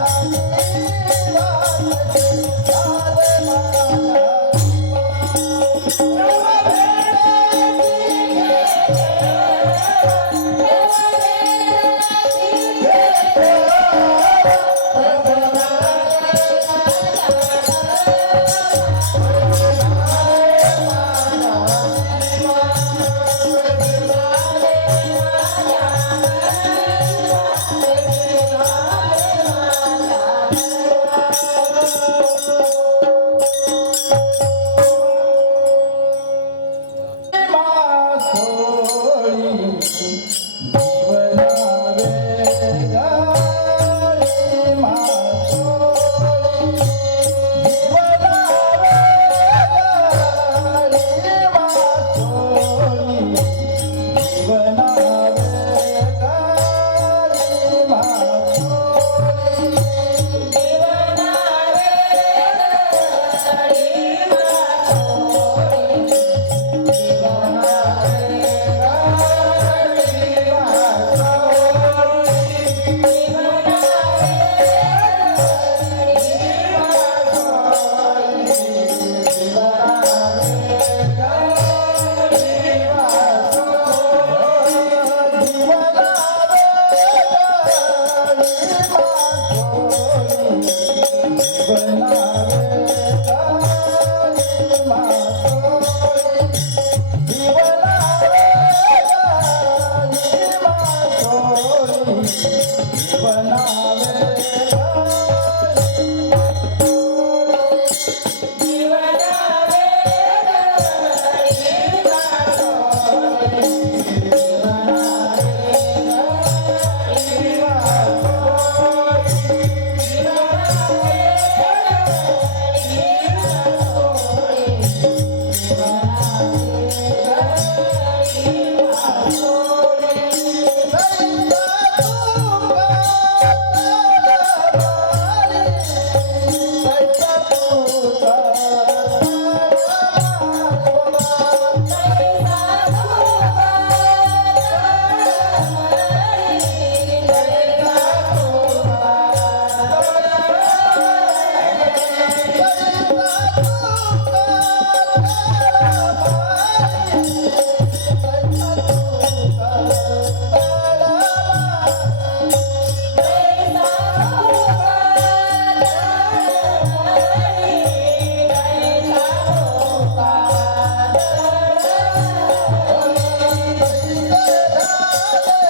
love. Oh. Yeah.